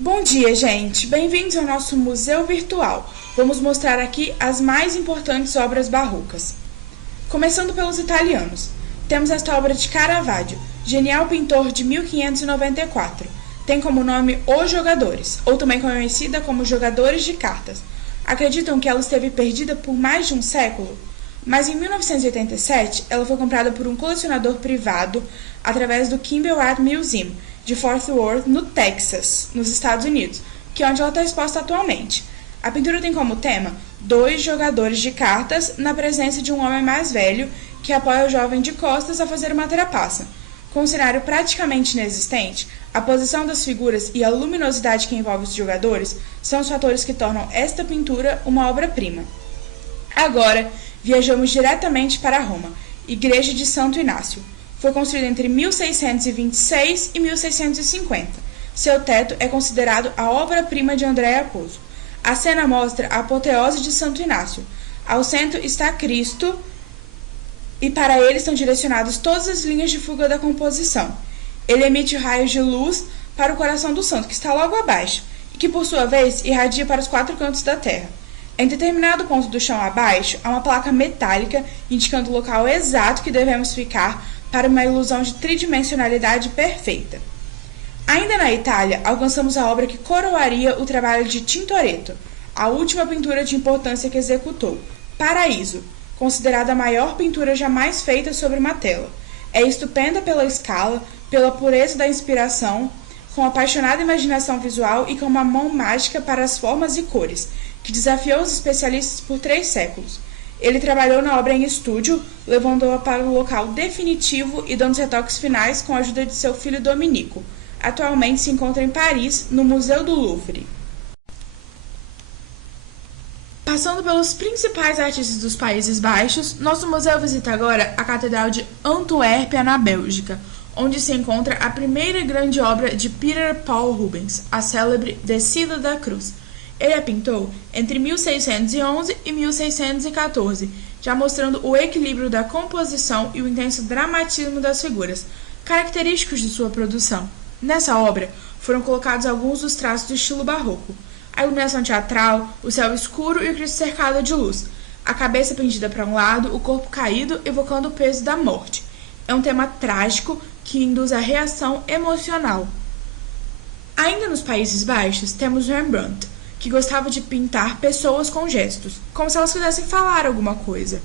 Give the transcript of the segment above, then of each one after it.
Bom dia, gente! Bem-vindos ao nosso museu virtual. Vamos mostrar aqui as mais importantes obras barrocas. Começando pelos italianos. Temos esta obra de Caravaggio, genial pintor de 1594. Tem como nome Os Jogadores, ou também conhecida como Jogadores de Cartas. Acreditam que ela esteve perdida por mais de um século? Mas em 1987, ela foi comprada por um colecionador privado através do Kimball Art Museum, de Fort Worth, no Texas, nos Estados Unidos, que é onde ela está exposta atualmente. A pintura tem como tema dois jogadores de cartas na presença de um homem mais velho que apoia o jovem de costas a fazer uma trapaça. Com um cenário praticamente inexistente, a posição das figuras e a luminosidade que envolve os jogadores são os fatores que tornam esta pintura uma obra-prima. Agora, viajamos diretamente para Roma, Igreja de Santo Inácio. Foi construída entre 1626 e 1650. Seu teto é considerado a obra-prima de Andrea Pozzo. A cena mostra a apoteose de Santo Inácio. Ao centro está Cristo e para ele estão direcionadas todas as linhas de fuga da composição. Ele emite raios de luz para o coração do santo, que está logo abaixo, e que por sua vez irradia para os quatro cantos da terra. Em determinado ponto do chão abaixo, há uma placa metálica indicando o local exato que devemos ficar para uma ilusão de tridimensionalidade perfeita. Ainda na Itália, alcançamos a obra que coroaria o trabalho de Tintoretto, a última pintura de importância que executou, Paraíso, considerada a maior pintura jamais feita sobre uma tela. É estupenda pela escala, pela pureza da inspiração, com apaixonada imaginação visual e com uma mão mágica para as formas e cores, que desafiou os especialistas por 3 séculos. Ele trabalhou na obra em estúdio, levando-a para o local definitivo e dando os retoques finais com a ajuda de seu filho Domenico. Atualmente se encontra em Paris, no Museu do Louvre. Passando pelos principais artistas dos Países Baixos, nosso museu visita agora a Catedral de Antuérpia, na Bélgica, onde se encontra a primeira grande obra de Pieter Paul Rubens, a célebre Descida da Cruz. Ele a pintou entre 1611 e 1614, já mostrando o equilíbrio da composição e o intenso dramatismo das figuras, característicos de sua produção. Nessa obra, foram colocados alguns dos traços do estilo barroco: a iluminação teatral, o céu escuro e o Cristo cercado de luz, a cabeça pendida para um lado, o corpo caído, evocando o peso da morte. É um tema trágico que induz a reação emocional. Ainda nos Países Baixos, temos Rembrandt, que gostava de pintar pessoas com gestos, como se elas quisessem falar alguma coisa.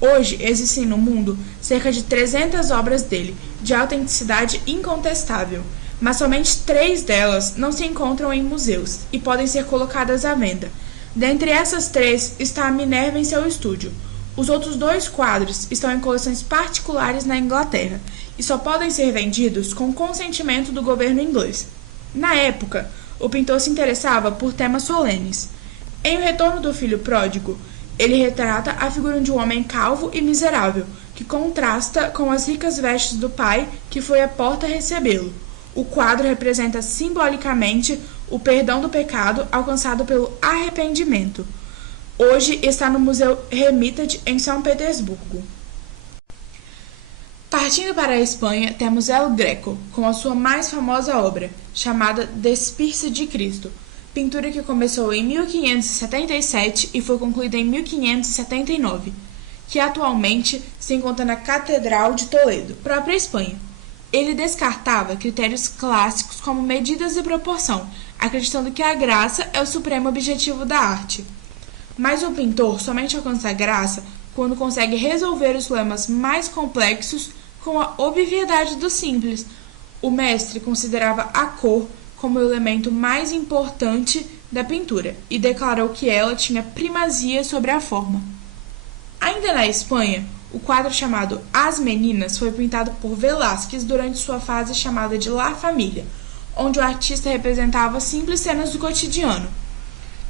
Hoje, existem no mundo cerca de 300 obras dele, de autenticidade incontestável, mas somente 3 delas não se encontram em museus e podem ser colocadas à venda. Dentre essas 3 está a Minerva em seu estúdio. Os outros 2 quadros estão em coleções particulares na Inglaterra e só podem ser vendidos com consentimento do governo inglês. Na época, o pintor se interessava por temas solenes. Em O Retorno do Filho Pródigo, ele retrata a figura de um homem calvo e miserável, que contrasta com as ricas vestes do pai que foi à porta recebê-lo. O quadro representa simbolicamente o perdão do pecado alcançado pelo arrependimento. Hoje está no Museu Hermitage, em São Petersburgo. Partindo para a Espanha, temos El Greco, com a sua mais famosa obra, chamada Despir-se de Cristo, pintura que começou em 1577 e foi concluída em 1579, que atualmente se encontra na Catedral de Toledo, própria Espanha. Ele descartava critérios clássicos como medidas e proporção, acreditando que a graça é o supremo objetivo da arte. Mas o pintor somente alcança a graça quando consegue resolver os problemas mais complexos com a obviedade do simples. O mestre considerava a cor como o elemento mais importante da pintura e declarou que ela tinha primazia sobre a forma. Ainda na Espanha, o quadro chamado As Meninas foi pintado por Velázquez durante sua fase chamada de La Família, onde o artista representava simples cenas do cotidiano.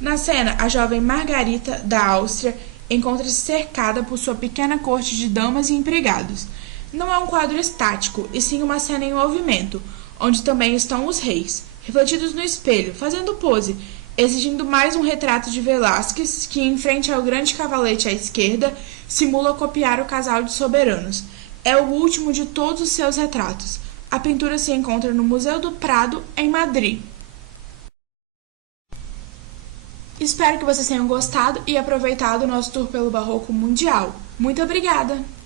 Na cena, a jovem Margarita, da Áustria, encontra-se cercada por sua pequena corte de damas e empregados. Não é um quadro estático, e sim uma cena em movimento, onde também estão os reis, refletidos no espelho, fazendo pose, exigindo mais um retrato de Velázquez, que, em frente ao grande cavalete à esquerda, simula copiar o casal de soberanos. É o último de todos os seus retratos. A pintura se encontra no Museu do Prado, em Madrid. Espero que vocês tenham gostado e aproveitado o nosso tour pelo Barroco Mundial. Muito obrigada!